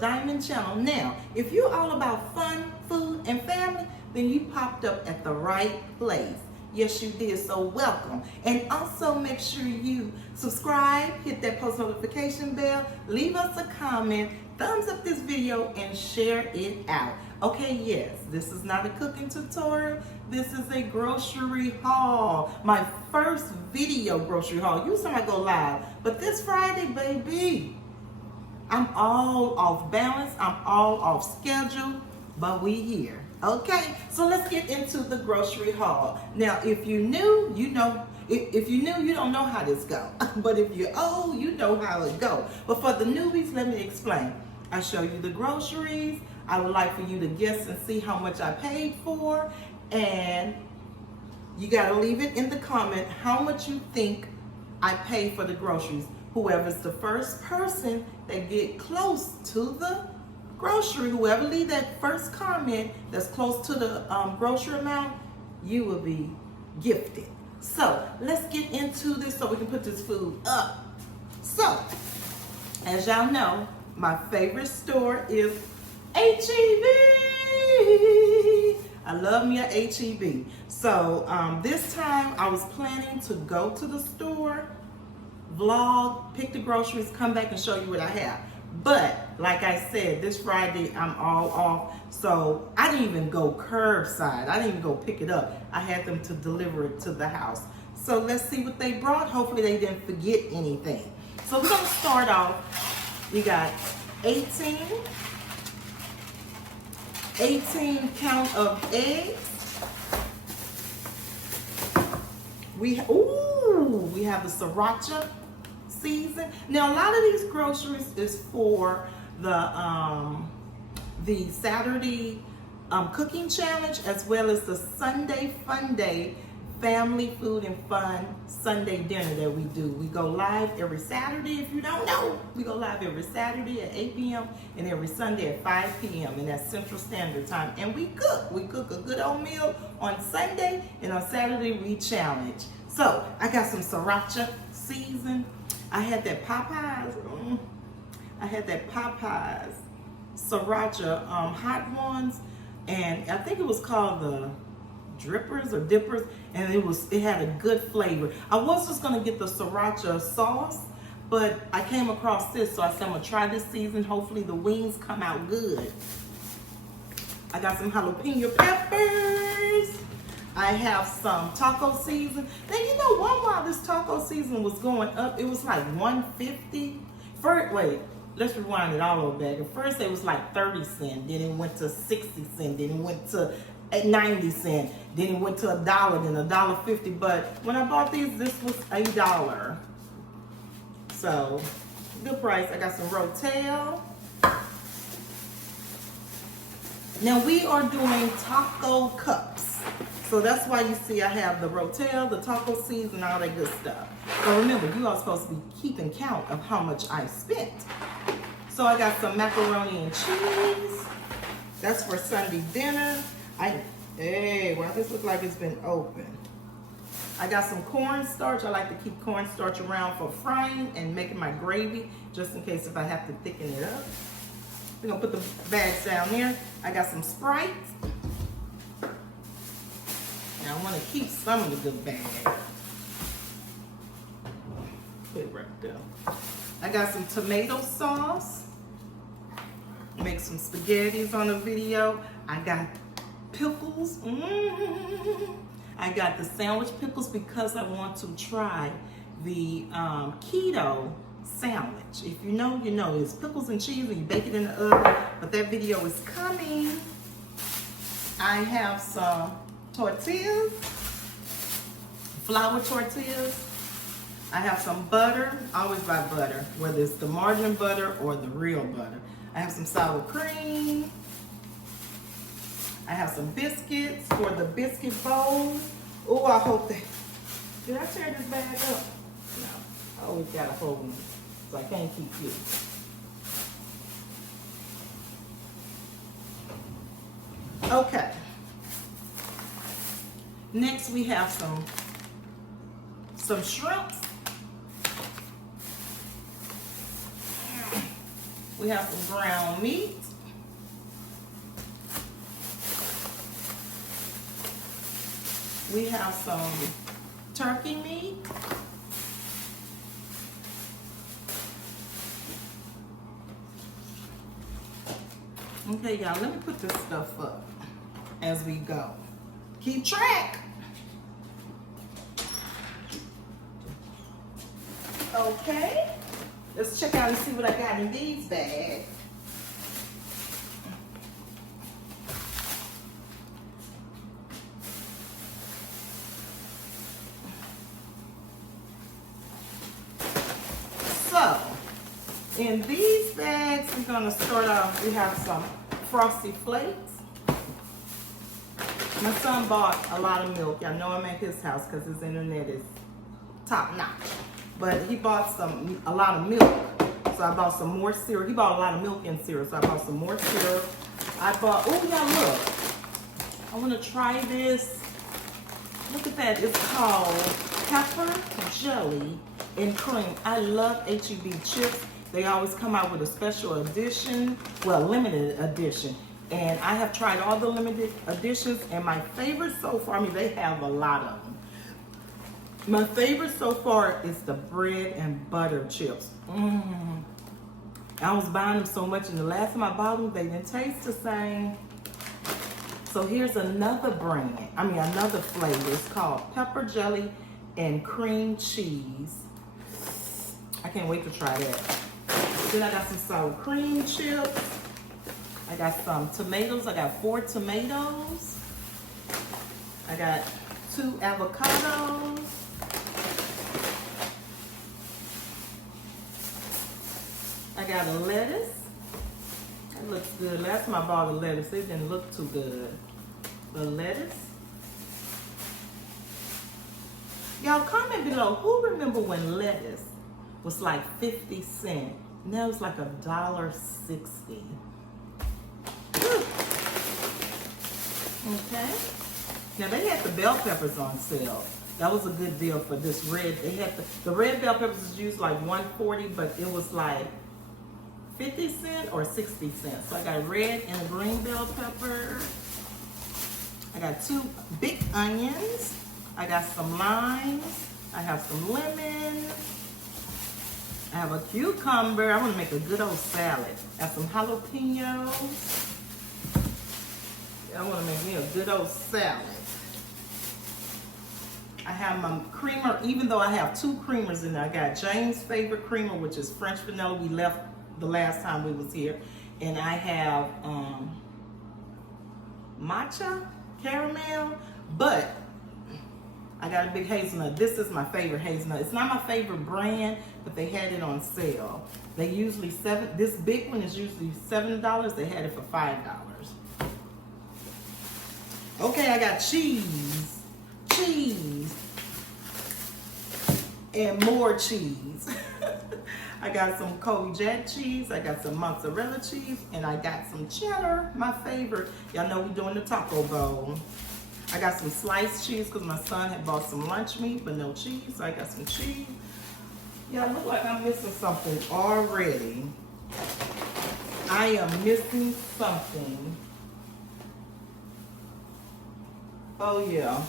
YellowDiamond channel. Now, if you're all about fun, food, and family, then you popped up at the right place. Yes, you did, so welcome. And also make sure you subscribe, hit that post notification bell, leave us a comment, thumbs up this video, and share it out. Okay, yes, this is not a cooking tutorial. This is a grocery haul. My first video grocery haul. Usually I go live, but this Friday, baby, I'm all off balance. I'm all off schedule, but we here. Okay, so let's get into the grocery haul. Now, if you're new, you know. If you're new, you don't know how this go. But if you're old, you know how it go. But for the newbies, let me explain. I show you the groceries. I would like for you to guess and see how much I paid for. And you gotta leave it in the comment how much you think I paid for the groceries. Whoever's the first person that get close to the grocery, whoever leave that first comment that's close to the grocery amount, you will be gifted. So let's get into this so we can put this food up. So, as y'all know, my favorite store is HEB. I love me a HEB. So this time I was planning to go to the store, vlog, pick the groceries, come back and show you what I have. But like I said, this Friday I'm all off. So I didn't even go curbside. I didn't even go pick it up. I had them to deliver it to the house. So let's see what they brought. Hopefully they didn't forget anything. So we're gonna start off. We got 18 count of eggs. We have the sriracha season. Now a lot of these groceries is for the Saturday cooking challenge, as well as the Sunday Fun Day family food and fun Sunday dinner that we do. We go live every Saturday. If you don't know, we go live every Saturday at 8 p.m. and every Sunday at 5 p.m. and that's Central Standard Time. And we cook. We cook a good old meal on Sunday, and on Saturday we challenge. So I got some sriracha season. I had that Popeyes. I had that Popeyes sriracha hot ones, and I think it was called the drippers or dippers, and it had a good flavor. I was just gonna get the sriracha sauce, but I came across this, so I said I'm gonna try this season. Hopefully the wings come out good. I got some jalapeno peppers. I have some taco season. Now you know while this taco season was going up, it was like $1.50. Wait, let's rewind it all over back. At first it was like 30 cents, then it went to 60 cents, then it went to 90 cents, then it went to $1, then $1.50. But when I bought these, this was $1. So good price. I got some Rotel. Now we are doing taco cups. So that's why you see I have the Rotel, the taco season, all that good stuff. So remember, you are supposed to be keeping count of how much I spent. So I got some macaroni and cheese. That's for Sunday dinner. Wow, this looks like it's been open. I got some cornstarch. I like to keep cornstarch around for frying and making my gravy, just in case if I have to thicken it up. We're gonna put the bags down there. I got some Sprite. Now I wanna keep some of the good bags. Put it right there. I got some tomato sauce. Make some spaghettis on the video. I got pickles. I got the sandwich pickles because I want to try the keto sandwich. If you know, you know. It's pickles and cheese and you bake it in the oven. But that video is coming. I have some tortillas, flour tortillas. I have some butter. I always buy butter, whether it's the margarine butter or the real butter. I have some sour cream. I have some biscuits for the biscuit bowl. Oh, I hope that. Did I tear this bag up? No. I always got a hold on it, so I can't keep it. Okay. Next, we have some shrimps. We have some ground meat. We have some turkey meat. Okay, y'all, let me put this stuff up as we go. Keep track. Okay, let's check out and see what I got in these bags. So, in these bags, we're gonna start off, we have some Frosty Flakes. My son bought a lot of milk. Y'all know I'm at his house because his internet is top notch. But he bought a lot of milk, so I bought some more syrup. He bought a lot of milk and syrup, so I bought some more syrup. I bought, oh yeah, look. I want to try this. Look at that. It's called pepper jelly and cream. I love H-E-B chips. They always come out with a special edition, well, limited edition. And I have tried all the limited editions, and my favorite so far, I mean, they have a lot of them. My favorite so far is the bread and butter chips. I was buying them so much, and the last time I bought them, they didn't taste the same. So here's another brand, another flavor. It's called pepper jelly and cream cheese. I can't wait to try that. Then I got some sour cream chips. I got some tomatoes. I got 4 tomatoes. I got 2 avocados. I got a lettuce. That looks good. Last time I bought a lettuce, it didn't look too good. The lettuce. Y'all comment below, who remember when lettuce was like 50 cents? Now it's like $1.60. Okay. Now they had the bell peppers on sale. That was a good deal for this red. They had the red bell peppers was used like $1.40, but it was like 50 cents or 60 cents. So I got red and a green bell pepper. I got 2 big onions. I got some limes. I have some lemon. I have a cucumber. I want to make a good old salad. I have some jalapenos. I want to make me a good old salad. I have my creamer, even though I have 2 creamers in there. I got James' favorite creamer, which is French vanilla. We left the last time we was here. And I have matcha caramel, but I got a big hazelnut. This is my favorite hazelnut. It's not my favorite brand, but they had it on sale. They usually this big one is usually $7. They had it for $5. Okay, I got cheese, and more cheese. I got some Colby Jack cheese, I got some mozzarella cheese, and I got some cheddar, my favorite. Y'all know we doing the taco bowl. I got some sliced cheese because my son had bought some lunch meat, but no cheese, so I got some cheese. Y'all look like I'm missing something already. I am missing something. Oh yeah.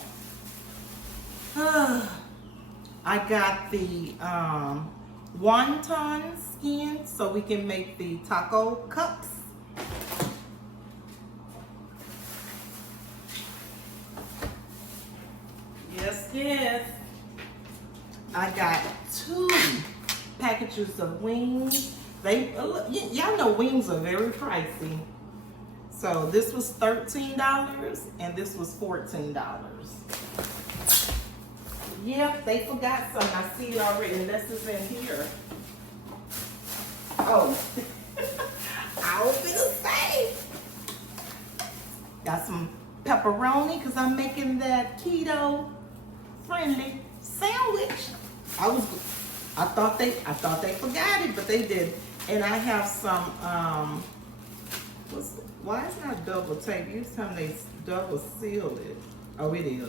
I got the wonton skin so we can make the taco cups. Yes. I got 2 packages of wings. Y'all know wings are very pricey. So this was $13 and this was $14. Yep, they forgot something. I see it already, and this is in here. Oh, I was gonna say. Got some pepperoni because I'm making that keto friendly sandwich. I thought they forgot it, but they did. And I have some why is it not double tape? Usually time they double sealed it. Oh, it is.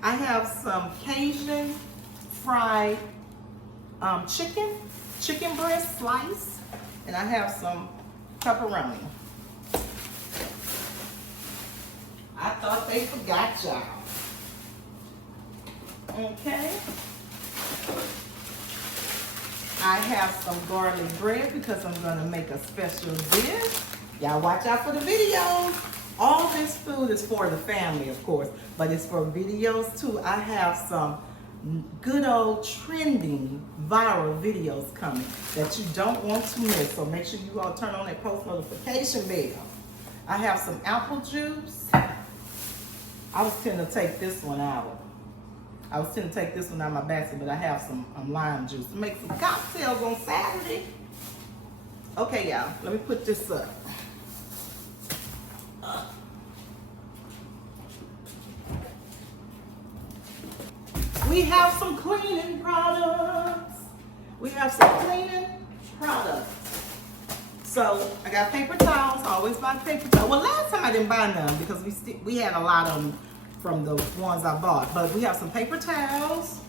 I have some Cajun fried chicken. chicken breast slice, and I have some pepperoni. I thought they forgot y'all. Okay. I have some garlic bread because I'm gonna make a special dish. Y'all watch out for the videos. All this food is for the family, of course, but it's for videos too. I have some good old trending viral videos coming that you don't want to miss. So make sure you all turn on that post notification bell. I have some apple juice. I was tending to take this one out. I was tending to take this one out of my basket, but I have some lime juice to make some cocktails on Saturday. Okay, y'all, let me put this up. We have some cleaning products. So I got paper towels. I always buy paper towels. Well, last time I didn't buy none because we had a lot of them from the ones I bought. But we have some paper towels.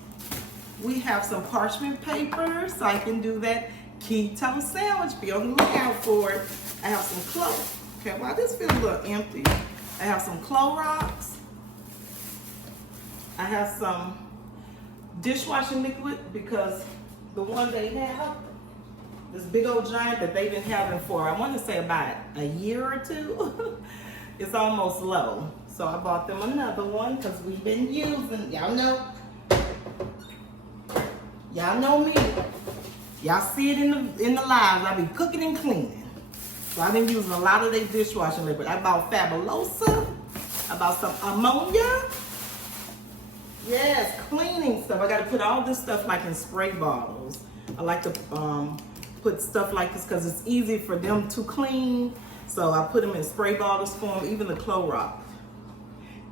We have some parchment paper so I can do that keto sandwich. Be on the lookout for it. I have some clothes. Okay, well, this feels a little empty. I have some Clorox. I have some dishwashing liquid because the one they have, this big old giant that they've been having for, I want to say about a year or two, it's almost low. So I bought them another one because we've been using, y'all know me. Y'all see it in the lives. I be cooking and cleaning. So I've been using a lot of their dishwashing liquid. I bought Fabulosa. I bought some ammonia. Yes, cleaning stuff. I got to put all this stuff like in spray bottles. I like to put stuff like this because it's easy for them to clean. So I put them in spray bottles for them, even the Clorox.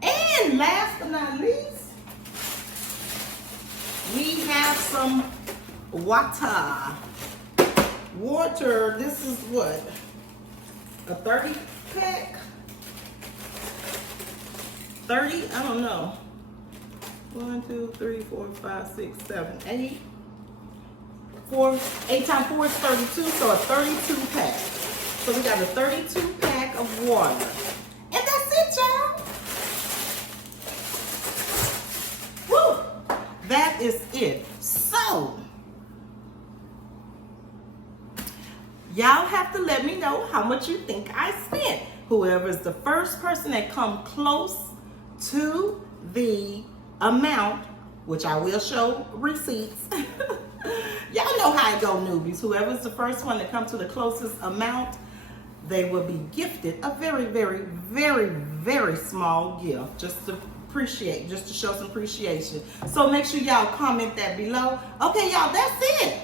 And last but not least, we have some water. This is what? A 30 pack? 30? I don't know. 1, 2, 3, 4, 5, 6, 7, 8. 8 times 4 is 32, so a 32 pack. So we got a 32 pack of water. And that's it, y'all. Woo! That is it. So, y'all have to let me know how much you think I spent. Whoever is the first person that come close to the amount, which I will show receipts. Y'all know how it go, newbies. Whoever's the first one to come to the closest amount, they will be gifted a very, very, very, very small gift just to appreciate, just to show some appreciation. So make sure y'all comment that below. Okay, y'all, that's it.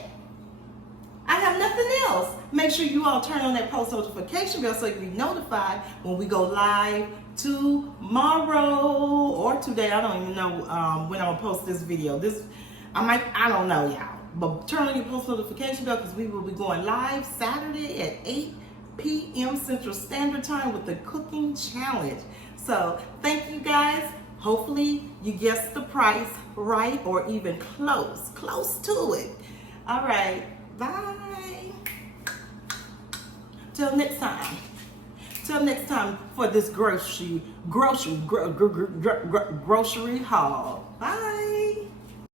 I have nothing else. Make sure you all turn on that post notification bell so you'll be notified when we go live tomorrow or today. I don't even know when I'm gonna post this video. I don't know, y'all. But turn on your post notification bell because we will be going live Saturday at 8 p.m. Central Standard Time with the cooking challenge. So thank you guys. Hopefully you guessed the price right or even close to it. All right, bye. Till next time. Till next time for this grocery haul. Bye.